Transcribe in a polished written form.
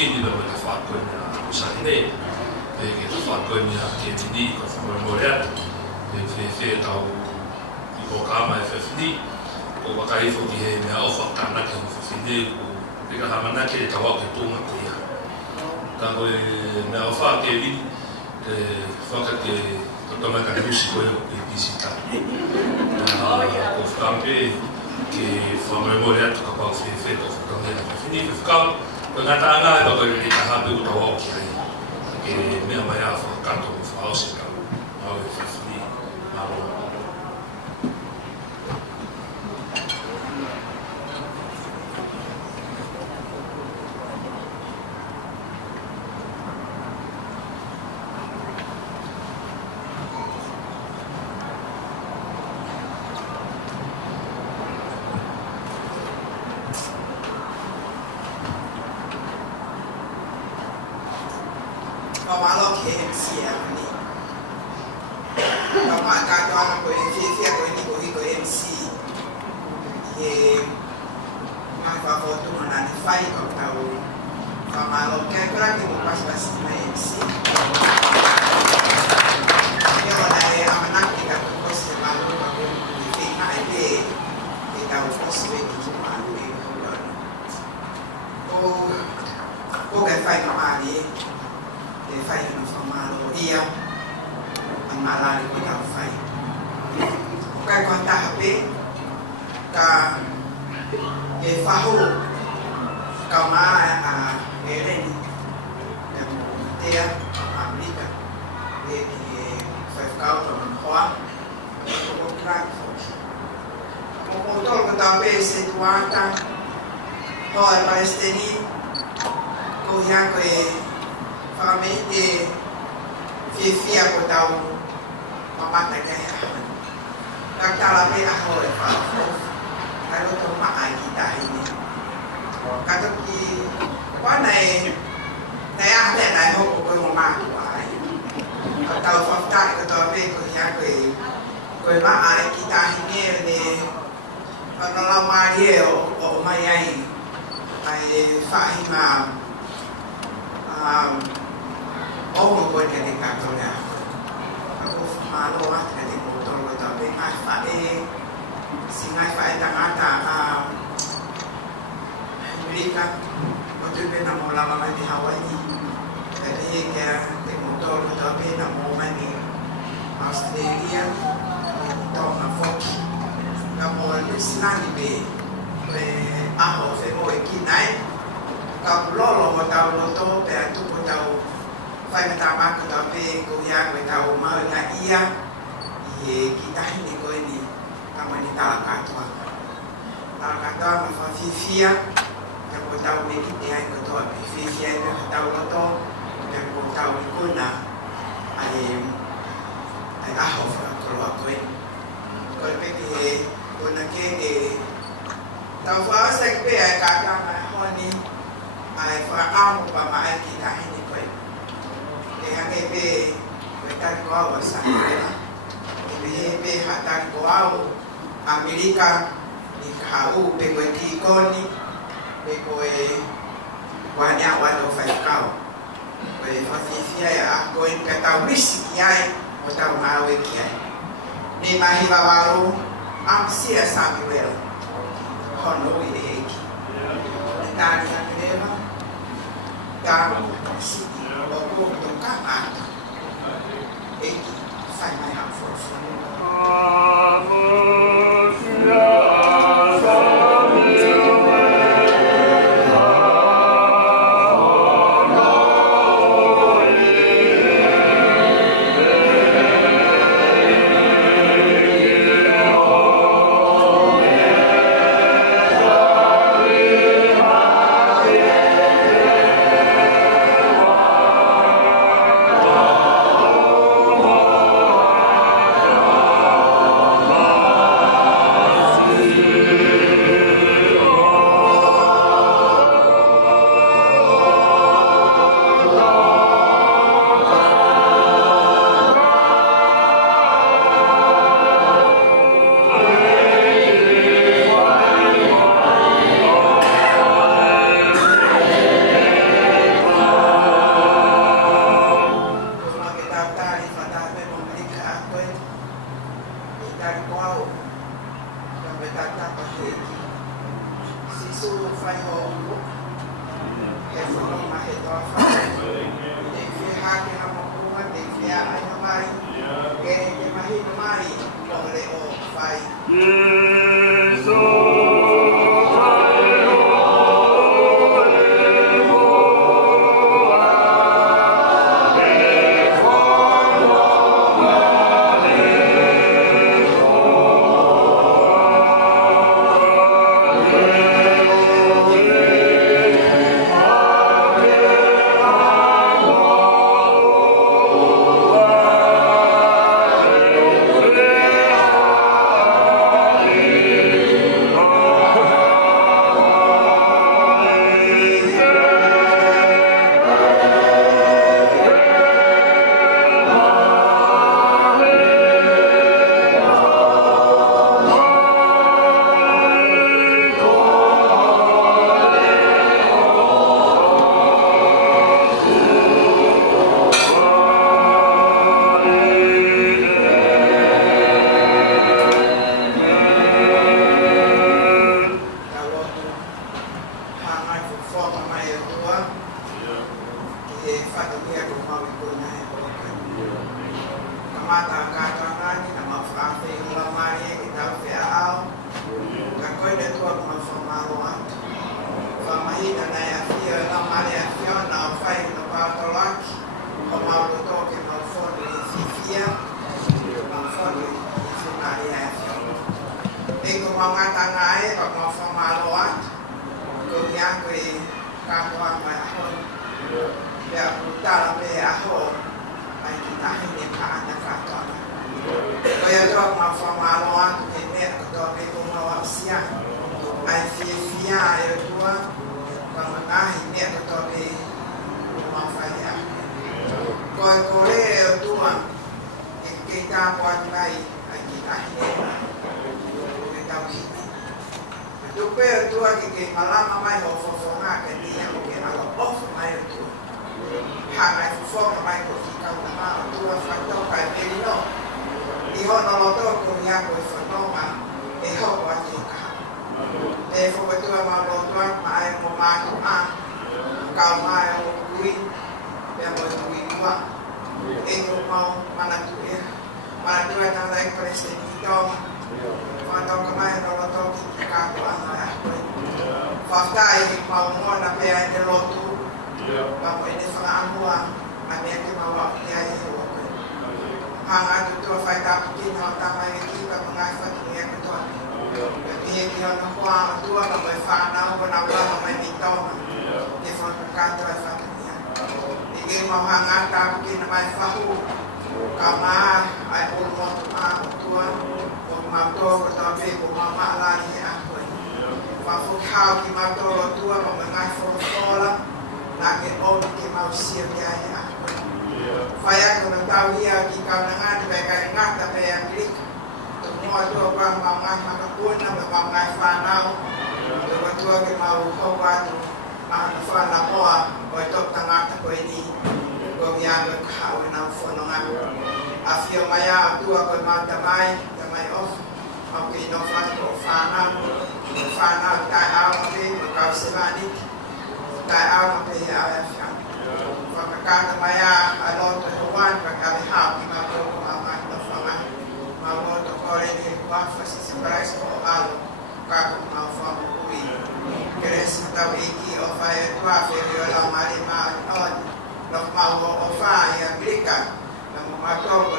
skin di dalam faktor yang besar ini, kita faktor yang kini kalau melihat, kita tahu di program FFD, kalau pakai itu dia ni offer karena kita FFD, kita hamana kita tahu kita ngaku ya, kalau ni offer kita faktor kita teman kan musik boleh bisita, kalau sampai que foi memorial que acabou de ser feito o torneio definido ficou pengataan nga ito kaya hindi kahabi ko tawa ko kaya may maya fa kanto fa osika au fifini au Pamalo KMC ni. Kama katawa ko FFA ko ni ko MC. Ye ma fa foto na ni fai ko tao. Pamalo ke kra ke mo pas na MC. Yo na e amana ki ka ko se malo ko ni fi na ide. Ke tao ko se ni ki ma ni ko ga fai ma ni. Fai no famalo ia ang maalala ko daw fai. Kaya kung tahapi ka faho ka eren dia Amerika fai kau to hoa ko krak ko motor ko tape se tuata hoa palestini ko ya ko kami di Vivia ko daw mamatay kaya nagtalabi ako ano itong makakita ini katoki panay nayahda na ako ko yung mamakuay kataw fafta katabi ko siya ko makakita ini ni panalamari o umayay ay fahimam oh ko jadi katonya aku malu jadi motor ko tapi ngai fae singai fae tangata Amerika motor pe na mola mama di Hawaii jadi dia di motor ko tapi na mama di Australia to na foki kamu lusinani be aho fe mo ekinai kapulolo mo tau loto pe atu ko tau fai matama ko tau pe ko ya ko tau ma nga ia ye kita ni ko ni kama ni ta katwa ma fa fifia ya ko tau me ki ai ko to pe fifia ko tau loto ya ko tau ko na ai aho fa ko ko pe ko na ke tau fa sa pe ai ka ka ma ho ni ai fa amo pa mai kita ini ko yang ebe betar ko awa sa ebe hatar ko awa Amerika ni kau be ko ki koni be ko wanya wado fa kau be fa fifia ya ko en kata wisi kiai o ta mawe kiai ni mahi bawaru am sia Samuel hono ide ki tani akema dan si aku bukan ada ini saya mai hafal Mau ofa ya Amerika, mau